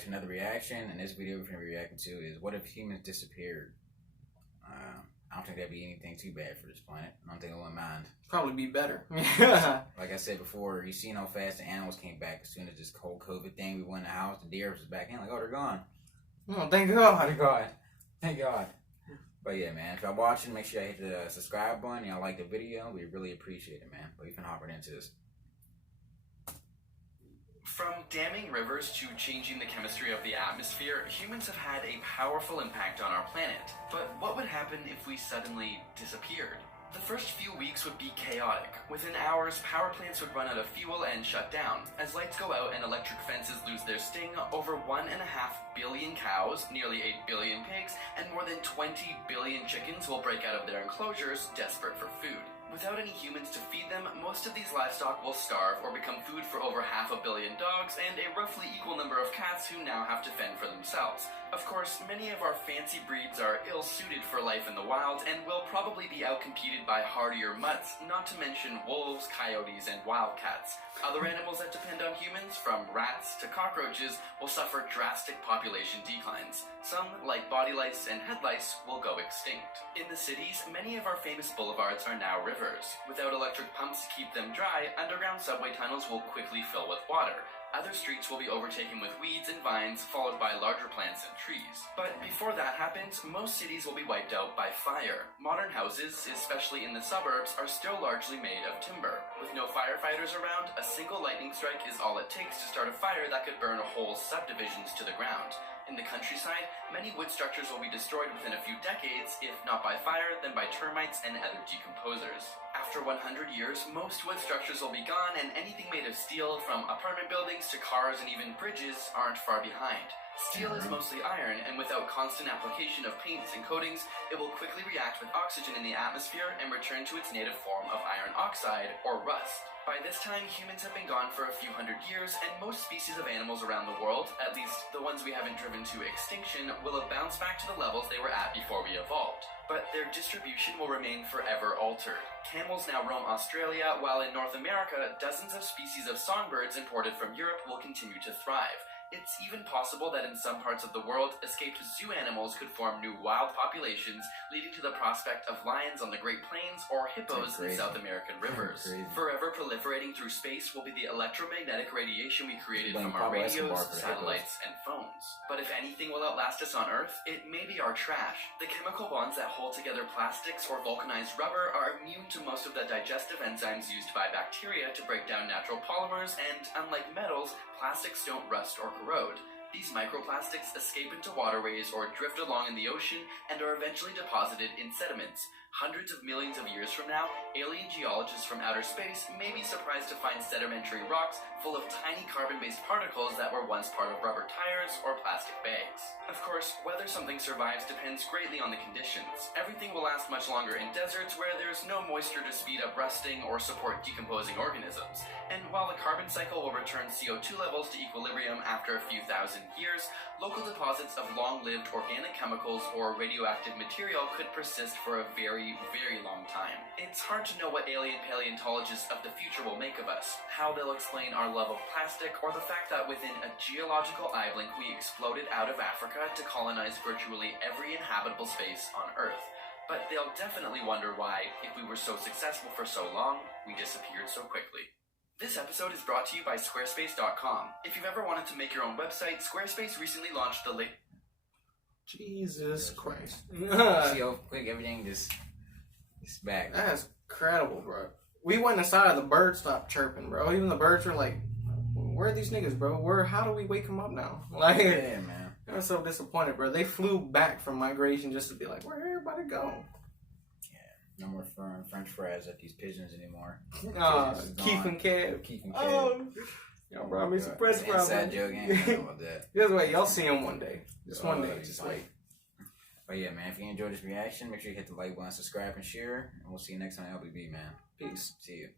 back to another reaction, and this video we're going to be reacting to is what if humans disappeared? I don't think that'd be anything too bad for this planet. I don't think it would mind. Probably be better. Like I said before, you seen how fast the animals came back as soon as this whole COVID thing, we went in the house, the deer was back in, like, oh, they're gone. Oh, thank God. Thank God. Thank God. But yeah, man, if y'all watching, make sure y'all hit the subscribe button. Y'all like the video. We really appreciate it, man. But we can hop right into this. From damming rivers to changing the chemistry of the atmosphere, humans have had a powerful impact on our planet. But what would happen if we suddenly disappeared? The first few weeks would be chaotic. Within hours, power plants would run out of fuel and shut down. As lights go out and electric fences lose their sting, over 1.5 billion cows, nearly 8 billion pigs, and more than 20 billion chickens will break out of their enclosures, desperate for food. Without any humans to feed them, most of these livestock will starve or become food for over 500 million dogs and a roughly equal number of cats who now have to fend for themselves. Of course, many of our fancy breeds are ill-suited for life in the wild and will probably be outcompeted by hardier mutts, not to mention wolves, coyotes, and wildcats. Other animals that depend on humans, from rats to cockroaches, will suffer drastic population declines. Some, like body lice and head lice, will go extinct. In the cities, many of our famous boulevards are now rivers. Without electric pumps to keep them dry, underground subway tunnels will quickly fill with water. Other streets will be overtaken with weeds and vines, followed by larger plants and trees. But before that happens, most cities will be wiped out by fire. Modern houses, especially in the suburbs, are still largely made of timber. With no firefighters around, a single lightning strike is all it takes to start a fire that could burn whole subdivisions to the ground. In the countryside, many wood structures will be destroyed within a few decades, if not by fire, then by termites and other decomposers. After 100 years, most wood structures will be gone, and anything made of steel, from apartment buildings to cars and even bridges, aren't far behind. Steel is mostly iron, and without constant application of paints and coatings, it will quickly react with oxygen in the atmosphere and return to its native form of iron oxide, or rust. By this time, humans have been gone for a few hundred years, and most species of animals around the world, at least the ones we haven't driven to extinction, will have bounced back to the levels they were at before we evolved. But their distribution will remain forever altered. Camels now roam Australia, while in North America, dozens of species of songbirds imported from Europe will continue to thrive. It's even possible that in some parts of the world, escaped zoo animals could form new wild populations, leading to the prospect of lions on the Great Plains or hippos in South American rivers. Forever proliferating through space will be the electromagnetic radiation we created from our radios, satellites, and phones. But if anything will outlast us on Earth, it may be our trash. The chemical bonds that hold together plastics or vulcanized rubber are immune to most of the digestive enzymes used by bacteria to break down natural polymers, and unlike metals, plastics don't rust or corrode. These microplastics escape into waterways or drift along in the ocean and are eventually deposited in sediments. Hundreds of millions of years from now, alien geologists from outer space may be surprised to find sedimentary rocks full of tiny carbon-based particles that were once part of rubber tires or plastic bags. Of course, whether something survives depends greatly on the conditions. Everything will last much longer in deserts where there's no moisture to speed up rusting or support decomposing organisms. And while the carbon cycle will return CO2 levels to equilibrium after a few thousand years, local deposits of long-lived organic chemicals or radioactive material could persist for a very, very long time. It's hard to know what alien paleontologists of the future will make of us, how they'll explain our love of plastic, or the fact that within a geological eye blink we exploded out of Africa to colonize virtually every inhabitable space on Earth. But they'll definitely wonder why, if we were so successful for so long, we disappeared so quickly. This episode is brought to you by Squarespace.com. If you've ever wanted to make your own website, Squarespace recently launched the Jesus Christ. See how quick everything just is back. That's incredible, bro. We went inside, the birds stopped chirping, bro. Even the birds were like, where are these niggas, bro? How do we wake them up now? Like, yeah, man. I'm so disappointed, bro. They flew back from migration just to be like, where'd everybody go? No more French fries at these pigeons anymore. Keith and Kev. Keith and Kev. Oh, y'all brought me some French fries. Inside joke, ain't know about that. Just wait, y'all see them one day. Just one day, just wait. But yeah, man, if you enjoyed this reaction, make sure you hit the like button, subscribe, and share. And we'll see you next time on LBB, man. Peace. See you.